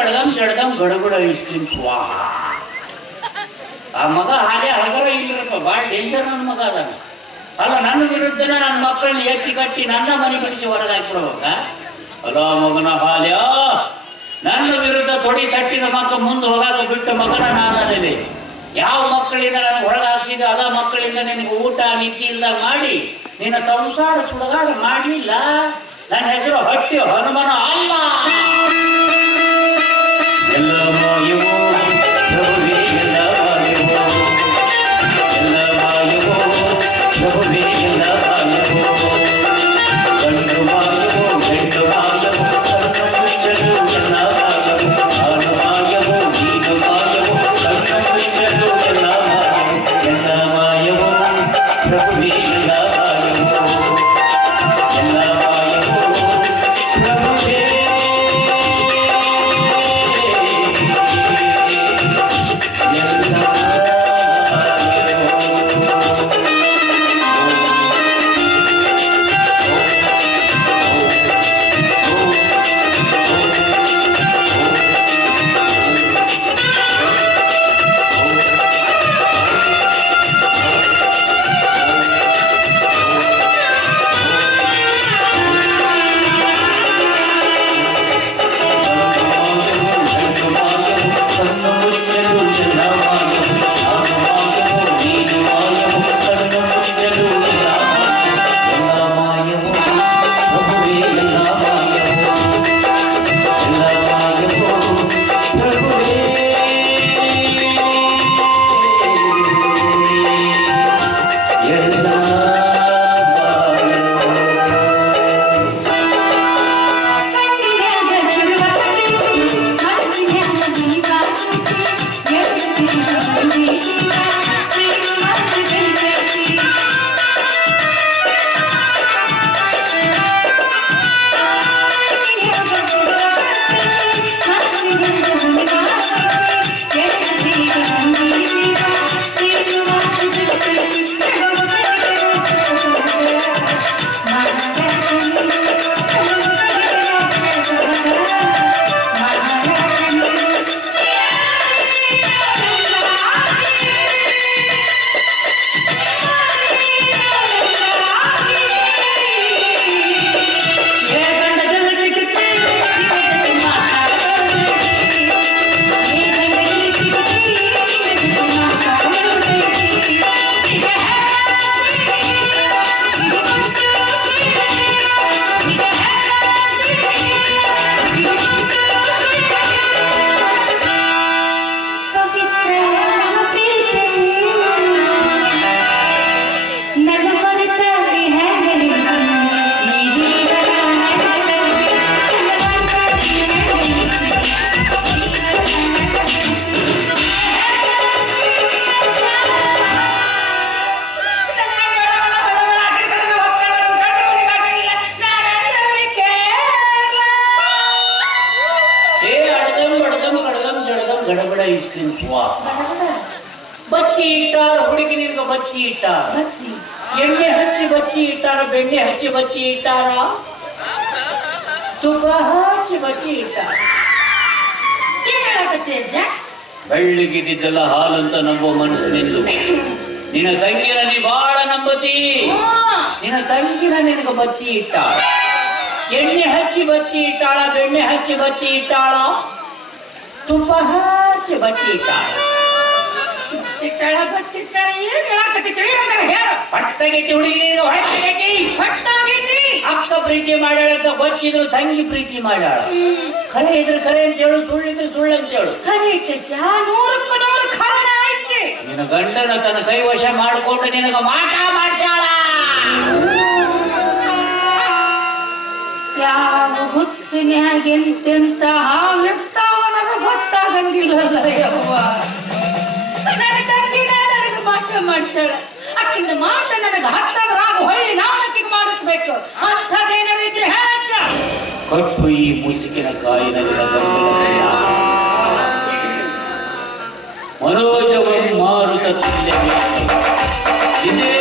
ಗಡಗಮ್ ಜಡಗಮ್ ಗಡಗಡ ice cream ವಾ ಆ ಮಗ ಹಾಗೆ ಹಗರ ಇಲ್ಲರಪ್ಪ ಭಾಳ ಡೇಂಜರ್ ನನ್ನ ಮಗ ಅದ ಅಲ್ಲ, ನನ್ನ ವಿರುದ್ಧ ನನ್ನ ಮಕ್ಕಳನ್ನ ಎತ್ತಿ ಕಟ್ಟಿ ನನ್ನ ಮನೆ ಬಿಡಿಸಿ ಹೊರಗಾಕ್ಬಿಡ್ಬೇಕ ಅಲೋ, ಮಗನ ಹಾಲ್ಯ ನನ್ನ ವಿರುದ್ಧ ತೊಡಿ ತಟ್ಟಿದ ಮಕ್ಕ ಮುಂದೆ ಹೋಗಾಕ ಬಿಟ್ಟ ಮಗನ ನಾನಲ್ಲಿ ಯಾವ ಮಕ್ಕಳಿಂದ ನಾನು ಹೊರಗಾಕ್ಸಿದ ಅದ ಮಕ್ಕಳಿಂದ ನಿನಗೆ ಊಟ, ನಿದ್ದೆ ಇಲ್ಲ ಮಾಡಿ, ನಿನ್ನ ಸಂಸಾರ ಸುಡಗಾಡ ಮಾಡಿಲ್ಲ ನನ್ನ ಹೆಸರು ಹೊಟ್ಟಿ ಹನುಮನ ಅಲ್ಲ. ಎಲ್ಲ ತುಪ್ಪ ಹಚ್ಚಿ ಬತ್ತಿ ಇಟ್ಟಾರ ಬೆಳ್ಳಿಗಿದ್ದೆಲ್ಲ ಹಾಲಂತ ನಂಬೋ ಮನಸ್ಸು ನಿಂದು. ನಿನ್ನ ತಂಗಿನ ನೀ ಬಾಳ ನಂಬತಿ. ನಿನ್ನ ತಂಗಿನ ನಿನಗ ಬತ್ತಿ ಇಟ್ಟಾಳ. ಎಣ್ಣೆ ಹಚ್ಚಿ ಬತ್ತಿ ಇಟ್ಟಾಳ ಬೆಣ್ಣೆ ಹಚ್ಚಿ ಬತ್ತಿ ಇಟ್ಟಾಳ. ತುಪ್ಪ ಹಚ್ಚಿ ಬತ್ತಿ ಇಟ್ಟಾಳ. ಬತ್ತಿಟ್ಟಾಳ ಬತ್ತಿಟ್ಟಳ ಏನ್ ಹೇಳಕತ್ತಿ ಹಂಗಾರ ಹೊಟ್ಟೆಗೆ ಪಟ್ಟಗೈತಿ ಹುಡುಗಿ ನಿನಗ ಹೊಟ್ಟಗೈತಿ ಹೊಟ್ಟಾಗೈತಿ ಅಕ್ಕ ಪ್ರೀತಿ ಮಾಡ್ಯಾಳ ಅಂತ ಗೊತ್ತಿದ್ರು ತಂಗಿ ಪ್ರೀತಿ ಮಾಡ್ಯಾಳ. ಖರೆ ಇದ್ರೆ ಖರೆ ಅಂತ ಹೇಳು ಸುಳ್ಳು ಇದ್ರೆ ಸುಳ್ಳು ಅಂತ ಹೇಳು. ಖರೆ ಐತೆ ನೂರಕ್ಕೂ ನೂರು ಕಾರಣ ಐತಿ ನಿನ್ನ ಗಂಡನ ತನ್ನ ಕೈವಶ ಮಾಡಿಕೊಂಡು ನಿನಗ ಮಾಟ ಮಾಡ್ಸ್ಯಾಳ. ಯಾವ ಹುತ್ತಿನ್ಯಾಗ ಎಂತೆಂತ ಹಾವಿರ್ತಾವ ನನಗೆ ಗೊತ್ತಾಗಂಗಿಲ್ಲ ನನ್ನ ತಂಗಿನ ನನಗೆ ಮಾಟ ಮಾಡ್ಸಾಳ ಅಕ್ಕಿಂದ ಮಾಟ ನನಗೆ ಹತ್ತದ ರಾಗು ಹೊಳ್ಳಿ ನಾನು ಅಕ್ಕಿಗೆ ಮಾಡಿಸ್ಬೇಕು. ಅಂಥದ್ದೇನಾದ್ರು ಇದ್ರೆ ಹೇಳಚ್ಚ. ಕಟ್ಟು ಈ ಮುಸುಕಿನ ಕಾಯಿನಲ್ಲಿನ ಗಂಡನ ಮನೋಜವಂ ಮಾರುತ ಇದೇ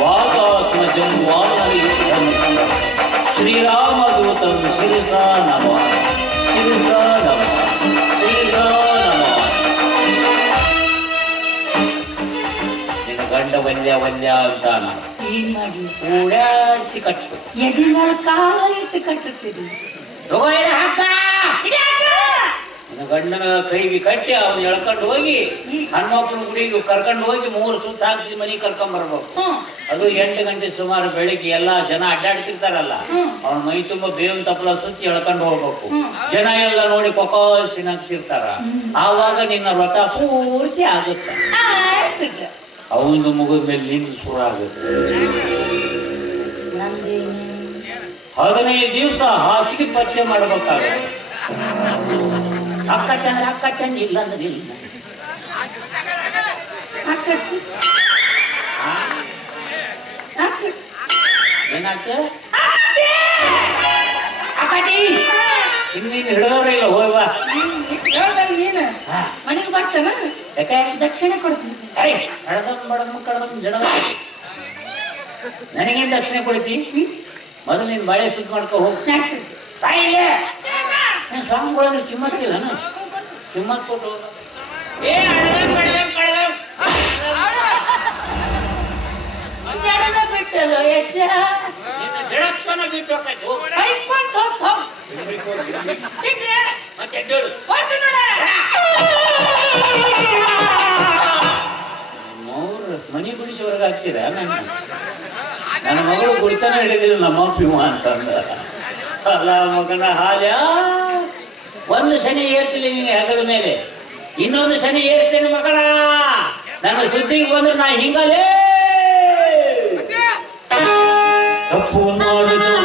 ವಾತಾತ್ಮಜಂ ವಾನರಯುಕ್ತಂ ಶ್ರೀರಾಮದೂತ ಸ್ವಾಗತಂ ವಲ್ಯ ವಲ್ಯ ಅಂತ ಏನ್ ಓಡಾಡಿಸಿ ಕಟ್ಟು. ಎದಿ ಮೇಲೆ ಕಾಲ ಇಟ್ಟು ಕಟ್ಟುತ್ತೀರಿ ತಗೋ ಏನ್ ಹಾಕ ನಿನ್ನ ಗಂಡನ ಕೈಗೆ ಕಟ್ಟಿ ಅವನು ಎಳ್ಕೊಂಡು ಹೋಗಿ ಹಣ್ಮಕ್ಳು ಗುಡಿಗೆ ಕರ್ಕೊಂಡು ಹೋಗಿ ಮೂರು ಸುತ್ತ ಹಾಕಿಸಿ ಮನೆಗೆ ಕರ್ಕೊಂಡ್ ಬರ್ಬೇಕು. ಅದು ಎಂಟು ಗಂಟೆ ಸುಮಾರು ಬೆಳಿಗ್ಗೆ ಎಲ್ಲಾ ಜನ ಅಡ್ಡಾಡ್ತಿರ್ತಾರಲ್ಲ. ಅವ್ನ ಮೈ ತುಂಬಾ ಬೇವಿನ ತಪ್ಪಲ ಸುತ್ತಿ ಎಳ್ಕೊಂಡು ಹೋಗ್ಬೇಕು. ಜನ ಎಲ್ಲ ನೋಡಿ ಕೊಕೋಸಿ ನಗ್ತಿರ್ತಾರ ಆವಾಗ ನಿನ್ನ ವ್ರತ ಪೂರ್ತಿ ಆಗುತ್ತೆ. ಅವನ ಮುಗಿದ ಮೇಲೆ ನಿಂದು ಶುರು ಆಗುತ್ತೆ. ಹದಿನೈದು ದಿವಸ ಹಾಸಿಗೆ ಪತ್ತೆ ಮಾಡ್ಬೇಕಾಗುತ್ತೆ. ಅಕ್ಕ ಚಂದ್ರ ಅಕ್ಕ ಚಂದ್ರ ಇಲ್ಲ ಅಂದ್ರೆ ಇಲ್ಲ. ಆಕತ್ತಿ ಆಕತ್ತಿ ಏನಾಗ್ತ ಅಕ್ಕಟಿ ಇನ್ನೇನು ಹಿಡಿದವ್ರೆ ಇಲ್ಲ ಹೋಯ್ವಾ ಹೇಳ್ದಲ್ಲ ನೀನು ಹಾ. ಮನೆಗೆ ಬರ್ತಾನ? ಯಾಕೆ? ದಕ್ಷಿಣ ಕೊಡ್ತೀನಿ. ಅರೆ ಕಡದಮ್ ಬಡದಮ್ ಕಡದಮ್ ಜಡ ನನಗೇನ್ ದಕ್ಷಿಣೆ ಕೊಡ್ತಿ? ಮೊದಲು ನೀನ್ ಬಾಳೆ ಸುದ್ದಿ ಮಾಡ್ಕೊ ಹೋಗ್. ತಾಯಿಲೆ ನೀನ್ ಸ್ವಾಮಿಗಳಂದ್ರೆ ಕಿಮ್ಮತ್ತಿಲ್ಲ ಕಿಮ್ಮತ್ ಕೊಟ್ಟು. ಏ ಅಡದಮ್ ಬಡದಮ್ ಕಡದಮ್ ಜಡದ ಬಿಟ್ಟಲ್ಲ ಎಚ್ಚ ಜಡಕ್ಕನ ಬಿಟ್ಟು ಹೋಗ್. ಮತ್ತೆ ಮನಿ ಗುಡಿಸೋರ್ಗೆ ಹಾಕ್ತೀರಾ? ನನ್ನ ಮಗಳು ಗುಡಿತನ ಹಿಡಿದಿಲ್ಲ ನಮ್ಮ ಪಿವ ಅಂತಂದ. ಅಲ್ಲ, ಮಗನ ಹಾಲ್ಯ ಒಂದು ಶನಿ ಏರ್ತಿಲ್ಲ ನಿನಗೆ ಹಗದ ಮೇಲೆ. ಇನ್ನೊಂದು ಶನಿ ಏರ್ತೇನೆ ಮಗನ. ನನ್ನ ಸುದ್ದಿಗೆ ಬಂದ್ರೆ ನಾ ಹಿಂಗಲೇ. ತಪ್ಪು ಮಾಡಿದವು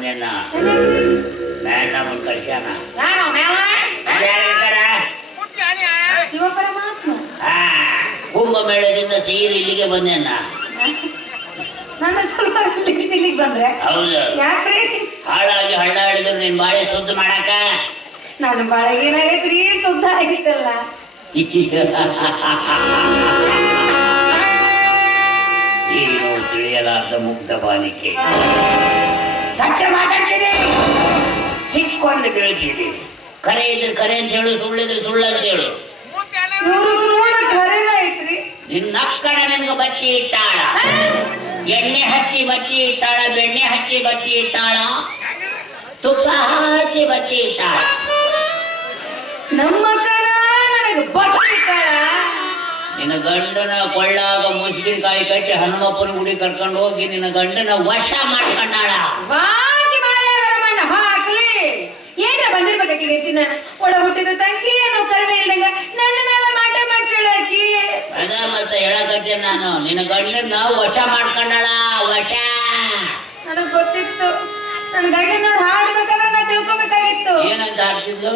ಬಂದೇನ? ಮೇಡಮ್ ಕಳ್ಸ್ಯಾನ? ಕುಂಭಮೇಳದಿಂದ ಸೀರೆ ಇಲ್ಲಿಗೆ ಬಂದೇನ? ಹೌದು. ಹಾಳಾಗಿ ಹಳ್ಳ ಹಿಡಿದ್ರು ನಿನ್ ಬಾಳೆ ಶುದ್ಧ ಮಾಡಾಕ? ನಾನು ಬಾಳೆಗೇನಾಗೈತ್ರಿ ಶುದ್ಧ ಆಗಿತ್ತಲ್ಲ. ಏನು ತಿಳಿಯಲಾರ್ದ ಮುಗ್ಧ ಬಾಲಿಕೆ ಸತ್ಯ ಮಾತಾಡ್ತೀನಿ. ಸಿಕ್ಕೊಂಡು ಬೀಳ್ತೀನಿ ಕರೆ ಇದ್ರೆ ಕರೆ ಅಂತ ಹೇಳು ಸುಳ್ಳಿದ್ರೆ ಸುಳ್ಳು ಅಂತ ಹೇಳು. ನಿನ್ನ ಅಕ್ಕಣ ನಿನ್ಗೆ ಬತ್ತಿ ಇಟ್ಟಾಳ. ಎಣ್ಣೆ ಹಚ್ಚಿ ಬತ್ತಿ ಇಟ್ಟಾಳ ಬೆಣ್ಣೆ ಹಚ್ಚಿ ಬತ್ತಿ ಇಟ್ಟಾಳ. ತುಪ್ಪ ಹಚ್ಚಿ ಬತ್ತಿ ಇಟ್ಟಾಳ. ನಮ್ಮ ಕಣ ನನಗೆ ಬತ್ತಿ ಕಾಳ ನಿನ್ನ ಗಂಡನ ಕೊಳ್ಳಾಗ ಮುಸುಕಿನಕಾಯಿ ಕಟ್ಟಿ ಹನುಮಪ್ಪನ ಗುಡಿ ಕರ್ಕೊಂಡು ಹೋಗಿ ನಿನ್ನ ಗಂಡನ ವಶ ಮಾಡ್ಕೊಂಡಾಳ. ಏನ್ರ ಬಂದಿರ್ಬೇಕಾಕಿ ತಿನ್ನ? ಒಡ ಹುಟ್ಟಿದ ತಂಗಿ ಅನ್ನೋ ಕರುಣೆ ಇಲ್ದಂಗ ನನ್ನ ಮೇಲೆ ಮಾಟ ಮಾಡ್ಸಳಾಕಿ ಅದ ಮತ್ತೆ ಹೇಳಕತ್ತೆ ನಾನು ನಿನ್ನ ಗಂಡನ ವಶ ಮಾಡ್ಕೊಂಡಾಳ ವಶ. ನನಗ್ ಗೊತ್ತಿತ್ತು. ನನ್ನ ಗಂಡನ ನೋಡಿ ಹಾಡ್ಬೇಕಾದ್ರೆ ನಾ ತಿಳ್ಕೊಬೇಕಾಗಿತ್ತು. ಏನಂತ ಹಾಡ್ತಿದ್ಲು?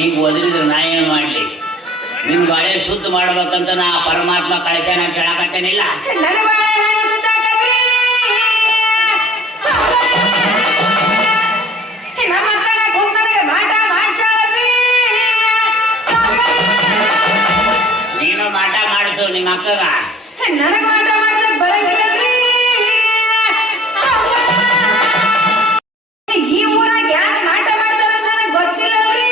ಈಗ ಒದರಿದ್ರೆ ನಾ ಏನು ಮಾಡ್ಲಿ? ನಿನ್ ಬಾಳೆ ಶುದ್ಧ ಮಾಡ್ಬೇಕಂತ ನಾ ಪರಮಾತ್ಮ ಕಳಿಸ್ಯಾನ ಕೇಳಕತ್ತೇನಿಲ್ಲ? ನನಗ್ ಮಾಟ ಮಾಡ್ಸಕ್. ಈ ಊರಾಗ ಮಾಟ ನನಗ್ ಗೊತ್ತಿಲ್ಲಲ್ರಿ.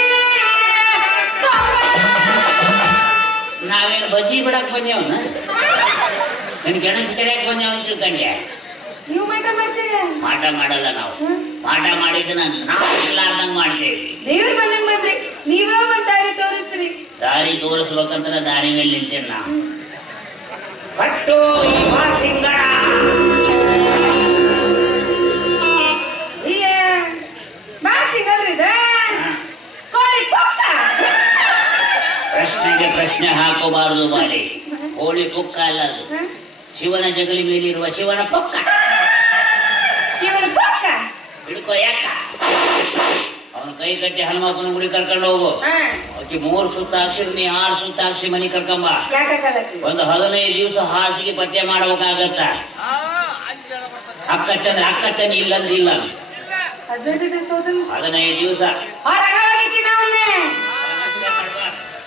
ನಾವೇನು ಬಜ್ಜಿ ಬಿಡಕ್ ಬಂದೇವನ ನನ್ ಗೆಣಸು ಕರೆಯಕ್ ಬಂದೇವ ಅಂತ ತಿಳ್ಕೊಂಡೆ ನೀವು ಮಾಟ ಮಾಡ್ತೀರ? ಮಾಟ ಮಾಡಲ್ಲ ನಾವು. ಮಾಟ ಮಾಡಿದ್ದನ್ನ ನಾವು ಇರ್ಲಾರ್ದಂಗ್ ಮಾಡ್ತೇವೆ. ದೇವ್ರ ಬಂದಂಗ್ ಬಂದ್ರಿ. ನೀವೇ ಒಂದ್ ದಾರಿ ತೋರಿಸ್ತೀರಿ. ದಾರಿ ತೋರಿಸ್ಬೇಕಂತ ದಾರಿ ಮೇಲೆ ನಿಂತೇನೆ ನಾವು ಕಟ್ಟು ಈ ಪಕ್ಕ ಪ್ರಶ್ನೆಗೆ ಪ್ರಶ್ನೆ ಹಾಕಬಾರದು ಬಾಲಿ ಕೋಳಿ ಕುಕ್ಕ ಅಲ್ಲ ಅದು. ಶಿವನ ಜಗಲಿ ಮೇಲಿರುವ ಶಿವನ ಪಕ್ಕ ಶಿವನ ಪಕ್ಕ ಹಿಡ್ಕೋ ಯಾಕ? ಅವನ ಕೈ ಕಟ್ಟಿ ಹನುಮಪ್ಪನ ಗುಡಿ ಕರ್ಕೊಂಡು ಹೋಗು. ಅಕ್ಕಿ ಆಕಿ ಮೂರು ಸುತ್ತ ಹಾಕ್ಸಿರ್ ನೀ ಆರು ಸುತ್ತ ಹಾಕ್ಸಿ ಮನಿ ಕರ್ಕೊಂಬ. ಒಂದು ಹದಿನೈದು ದಿವಸ ಹಾಸಿಗೆ ಪತ್ತೆ ಮಾಡ್ಬೇಕಾಗತ್ತ. ಅಕ್ಕಟ್ಟಂದ್ರೆ ಅಕ್ಕಟ್ಟನೆ ಇಲ್ಲಂದ್ರೆ ಇಲ್ಲ ಹದಿನೈದು ದಿವಸ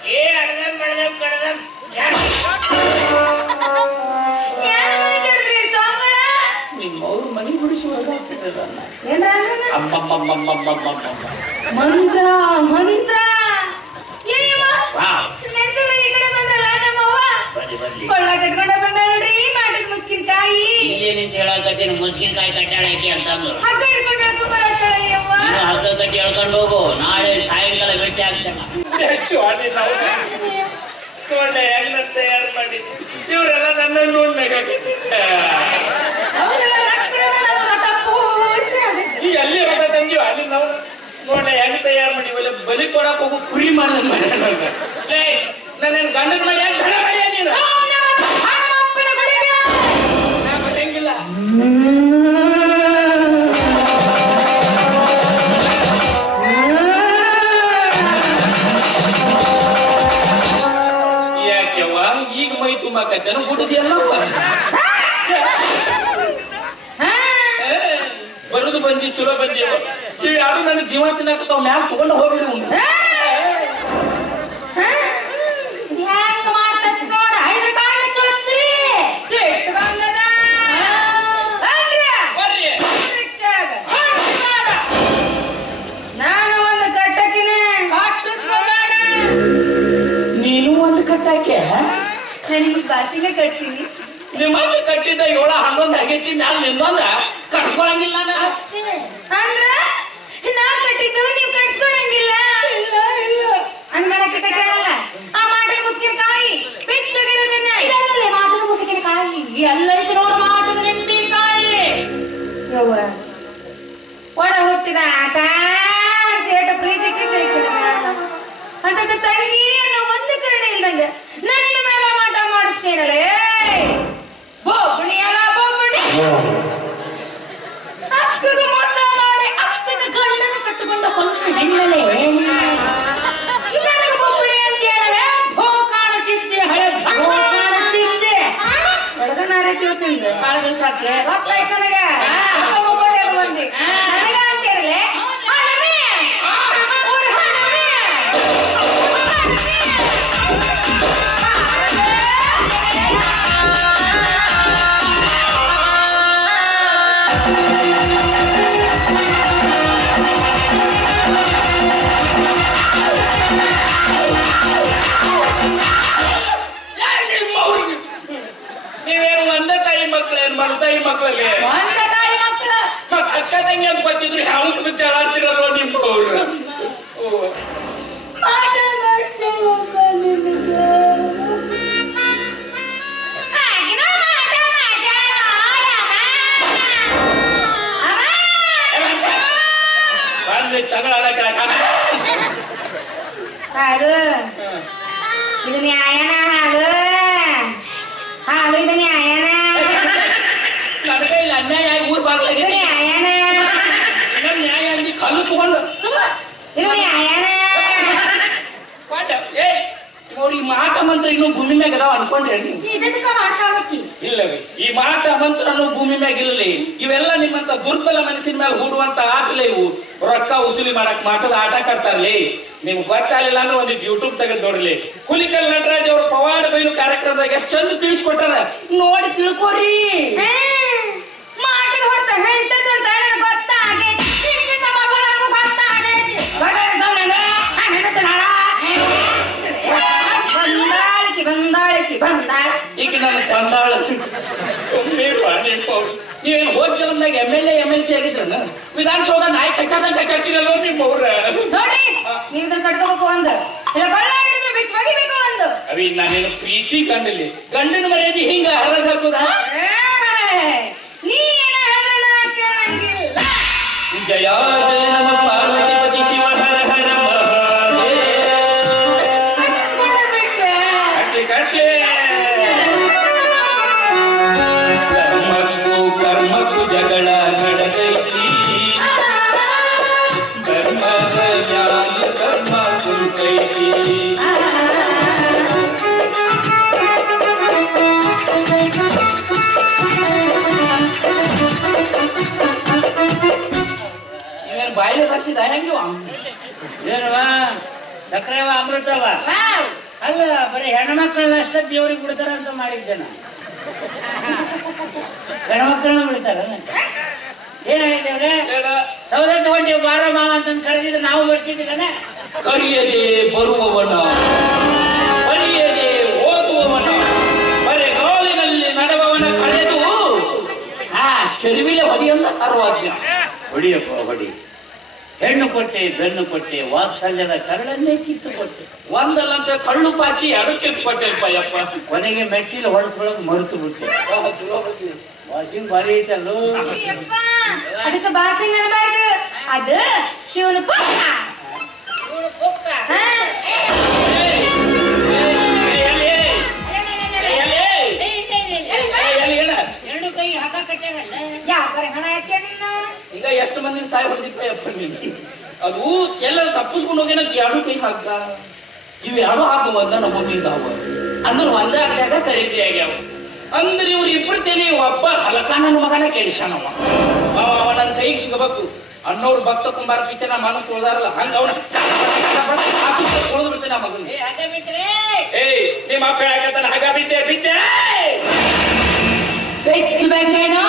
ಏ ಅಡ್ದಂ ಬಡ್ದಂ ಕಡ್ದಂ ಛೆ! ಯಾರ ಮನೆ ಚಡ್ರಿ ಸೋಮಳ ನಿಮ್ಮವ್ರು ಮನಿ ಬಿಡಿಸುವಾಗ ಏನ್ರ ಅಂದ್ರನ? ಅಬ್ಬಬ್ಬಬ್ಬಬ್ಬಬ್ಬಬ್ಬಬ್ಬ. ಮಂತ್ರ ಮಂತ್ರ ಏಯವ್ವ ವಾವ್. ನೆನ್ಸಲ್ಲ ಈ ಕಡೆ ಬಂದ್ರಲ್ಲ ನಮ್ಮವ್ವ ಬರ್ಲಿ ಬರ್ಲಿ ಕೊಳ್ಳ ಗುಡಿಸುವಾಗ ಬಂದಳ್ರಿ ತಾಯಿ ಮುಸ್ಕಿನಕಾಯಿ. ಕಟ್ಟಾಳಕ್ಕೆ ಅಂತಂದ್ರು ಹಗ್ಗ ಕಟ್ಟಿ ಎಳ್ಕೊಂಡು ಹೋಗು ನಾಳೆ ಸಾಯಂಕಾಲ ಭೇಟಿ ಆಗ್ತಾನೆ. ತಯಾರು ಮಾಡಿ. ಇವರೆಲ್ಲ ನನ್ನ ನೋಡ್ಬೇಕಾಗತ್ತೆ ಎಲ್ಲಿ ಹೋದ ತಂಗಿ ಅಲ್ಲಿ ನಾವು ನೋಡ ಹೆಂಗ್ ತಯಾರು ಮಾಡಿ ಒಳ್ಳೆ ಬಲಿ ಕೊಡಕ್ ಹೋಗು, ಕುರಿ ಮಾಡಿದ ಮನೆ ನನ್ನ. ಗಂಡನ ಮಾಡಿ ಹೆಂಗ್ ಗಂಡ ಮಾಡಿ ನೀನು. ನಾ ಬರಂಗಿಲ್ಲ ಯಾಕೆವ್ವ ಈಗ ಮೈ ತುಂಬಾಕತ್ತೇನು ಊಟದ ಹಾ. ಬರುದು ಬಂದಿ ಚಲೋ ಬಂದೀವ ಇವ್ ಯಾರು ನನ್ನ ಜೀವ ತಿನ್ನಕತ್ತಾವ ಮ್ಯಾಲ ತಗೊಂಡು ಹೋಗ್ಬಿಡು. ನಾನು ಒಂದು ಕಟ್ಟಕಿನ. ಕಟ್ಟಿಸ್ಕೊಬೇಡ. ನೀನು ಒಂದು ಕಟ್ಟಾಕೆ ನಾನು ನಿಮ್ಗೆ ಬಾಸಿಗೆ ಕಟ್ತೀನಿ. ನಿಮ್ಮ ಕಟ್ಟಿದ್ದ ಏಳ ಹನ್ನೊಂದು ಆಗೈತಿ ಮ್ಯಾಲ ನಿನ್ನೊಂದ ಕಟ್ಕೊಳಂಗಿಲ್ಲ ನಾನು. ಒಡ ಹುಟ್ಟಿದ ಆಟ ತೇಟ ಪ್ರೀತಿ ಅಂತ ತಂಗಿ ಅನ್ನೋ ಒಂದು ಕರಣ ಇಲ್ದಂಗ. ನನ್ನ ಮೇಲೆ ಮಾಟ ಮಾಡಿಸ್ತೇನಲ್ಲ. ಏಯ್ ಬೋಗುಣಿ ಅಲ್ಲ ಬೋಗುಣಿ ಒಳಗನಾರೆ ಹಿನ್ನೆಲೆ ಭಾಳ ದಿವಸ ಗೊತ್ತಾಯ್ತು ನನಗೆ ಬಂದಿ ನನಗೆ ಅಂತಿರಲಿ ಹಣಮೆ ಊರ್ ಮಕ್ಕಳಲ್ಲಿ ಒಂದ ತಾಯಿ ಮಕ್ಕಳು ಅಕ್ಕ ತಂಗಿ ಅಂತ ಗೊತ್ತಿದ್ರು ಯಾವ ಚಲಾಡ್ತಿರಲ್ವ ನಿಮ್ಮ ಅವ್ರು ಮಾಟ ಮಾಡ್ಸೋಮ್ಮ ನಿನಗೆ. ಆಗಿನ ಮಾಟ ಮಾಡ್ಯಾಳ ಆಳಮ್ಮ. ಅಮ್ಮ. ಬಂದು ತಗೊಳಕ ಹಾಲು ಇದು ನ್ಯಾಯನ ಹಾಲು ಹಾಲು ಇದು ನ್ಯಾಯನ ನನಗೆ ಇಲ್ಲ ಬಾಗ್ಲಾಗಿದೆ ನ್ಯಾಯ ಅಂದಿ ಕಲ್ಲು ತಗೊಂಡು. ನ್ಯಾಯನ ಏ ಅವ್ರಿಗೆ ಮಾಟ ಮಂತ್ರ ಇನ್ನೂ ಭೂಮಿ ಮ್ಯಾಗ ಅದಾವ ಅನ್ಕೊಂಡ್ರೆ ಇಲ್ಲ ಇಲ್ಲವೇ ಈ ಮಾಟ ಮಂತ್ರನು ಭೂಮಿ ಮ್ಯಾಗ ಇಲ್ಲಲಿ. ಇವೆಲ್ಲ ನಿಮ್ಮಂತ ದುರ್ಬಲ ಮನಸ್ಸಿನ ಮೇಲೆ ಹೂಡುವಂತ ಆಟಲೇ ಇವು. ರೊಕ್ಕ ವಸೂಲಿ ಮಾಡಕ್ ಮಾಟದ ಆಟ ಕಟ್ತಾರಲಿ. ನಿಮ್ಗೆ ಗೊತ್ತಾಗಲಿಲ್ಲ ಅಂದ್ರೆ ಒಂದು ಯೂಟ್ಯೂಬ್ ತೆಗೆದು ನೋಡ್ಲಿ. ಕುಲಿಕಲ್ ನಟರಾಜ್ ಅವ್ರ ಪವಾಡ ಬೈಲು ಕಾರ್ಯಕ್ರಮದಾಗ ಎಷ್ಟು ಚಂದ ತಿಳಿಸ್ಕೊಟ್ಟಾರ. ನೋಡಿ ತಿಳ್ಕೊರಿ. ನೀವೇನು ಹೋದ ಜನ್ಮದಾಗ M L M L C ಆಗಿದ್ರಲ್ಲ Vidhana Soudha ನಾಯಿ ಕಚ್ಚಾದಂಗ ಕಚ್ಚಾಡ್ತೀರಲ್ವ ನಿಮ್ಮ ಅವ್ರ ನೋಡ್ರಿ ನೀವು ಇದನ್ನ ಕಟ್ಕೋಬೇಕು ಒಂದು. ಇಲ್ಲ ಕೊಳ್ಳಾಗಿರಿದ್ರೆ ಬಿಚ್ಚ ಬಗಿಬೇಕು ಒಂದು. ಅವಿ ನಾನೇನು ಪ್ರೀತಿ ಗಂಡಲಿ. ಗಂಡನ ಮರ್ಯಾದೆ ಹಿಂಗ ಹರಸ್ ಹಾಕೋದ ಏ, ನೀ ಏನ ಹೇಳಿದ್ರು ನಾ ಕೇಳಂಗಿಲ್ಲ. ಜಯ ಜಯ ನಮ ಹೆಂಗ? ಹೆಂಗಿವ ಏನವ? ಸಕ್ಕರೆವ ಅಮೃತವ. ಅಲ್ಲ ಬರೀ ಹೆಣ್ಮಕ್ಳನ್ನ ಅಷ್ಟ ದೇವ್ರಿಗೆ ಬಿಡ್ತಾರ ಅಂತ ಮಾಡಿದ್ದೆ ನಾ ಹೆಣ್ಮಕ್ಳನ್ನ ಬಿಡ್ತಾರ ಏನಾಗಿದ್ದೇವ್ರೆ ಸೌದೆ ತಗೊಂಡೀವಿ ಬಾರ ಮಾವ ಅಂತಂದು ಕರೆದಿದ್ರೆ ನಾವು ಬರ್ತಿದ್ದಿಲ್ಲನ ಕರಿಯದೆ ಬರುವವನ ಬರಿಯದೆ ಓದುವವನ ಬರೆಗಾಲಿನಲ್ಲಿ ನಡೆವವನ ಕಳೆದು ಹಾ ಕೆರುವಿಲೆ ಹೊಡಿಯಂದ ಸರ್ವಜ್ಞ. ಹೊಡಿಯಪ್ಪ ಹೊಡಿ. ಹೆಣ್ಣು ಕೊಟ್ಟೆ ಬೆನ್ನು ಕೊಟ್ಟೆ ವಾತ್ಸಲ್ಯದ ಕರಳನ್ನೇ ಕಿತ್ತು ಕೊಟ್ಟೆ ಒಂದಲ್ಲಂತ ಕಳ್ಳು ಪಾಚಿ ಕಿತ್ತು ಕೊಟ್ಟೆಪ್ಪ ಅಪ್ಪ ಕೊನೆಗೆ ಮೆಟ್ಟಿಲು ಹೊಡೆಸ್ಕೊಳಕ್ ಮರೆತು ಬಿಟ್ಟೆ. ವಾಷಿಂಗ್ ಐತಲ್ಲೋ. ಅಯ್ಯಪ್ಪ, ಅದಕ್ಕೆ ಬಾಸಿಂಗ್ ಅದು ಶಿವನ ಪುಕ್ಕ ಸಾಯಿ ಯಪ್ಪ ನೀನು ಅದು ಎಲ್ಲರೂ ತಪ್ಪಿಸ್ಕೊಂಡು ಹೋಗಿ ನಾವು ಎರಡು ಕೈ ಹಾಕ. ಇವು ಎರಡು ಹಾಕು ಅಂತ ನಮ್ಮನಿಂದ ಅವ. ಅಂದ್ರೆ ಒಂದೇ ಆಗ್ದಾಗ ಖರೀದಿ ಆಗ್ಯಾವ. ಅಂದ್ರೆ ಇವ್ರು ಇಬ್ಬರು ತಲೆ ಒಬ್ಬ ಹಲಕ ನನ್ನ ಮಗನ ಕೆಡಿಸ್ಯಾನವ. ಅವ ನನ್ನ ಕೈಗೆ ಸಿಗಬೇಕು. ಅನ್ನೋರು ಭಕ್ತ ಕುಂಬಾರ ನಮ್ಮ ಮನ ಕುಳ್ದಾರಲ್ಲ ಹಂಗ ಅವನ ತೊಳೆದು ಬಿಡ್ತೇನೆ ನಮ್ಮ ಮಗನ ಏಯ್ ನಿಮ್ಮ ಅಪ್ಪ ಹೇಳಕತ್ತಾನ ಹಗ ಬಿಚ್ಚೆ ಬಿಚ್ಚೆ ಬೆಚ್ಚಬೇಕೇನೋ?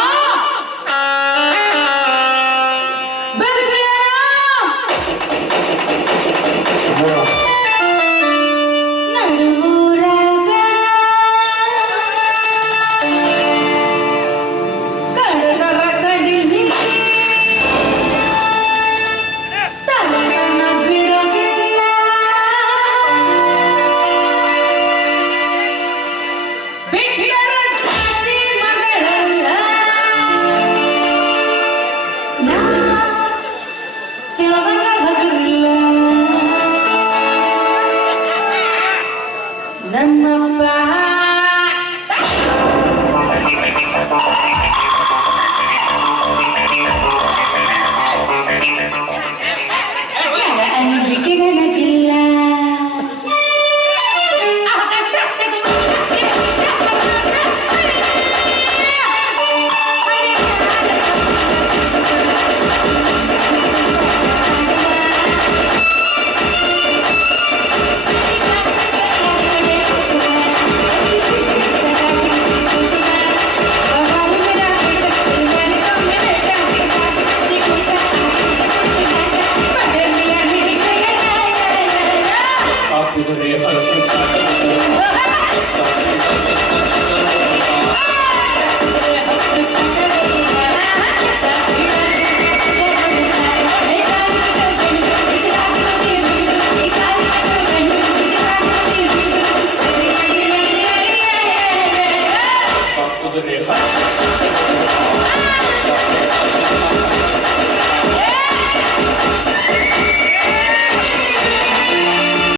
那么办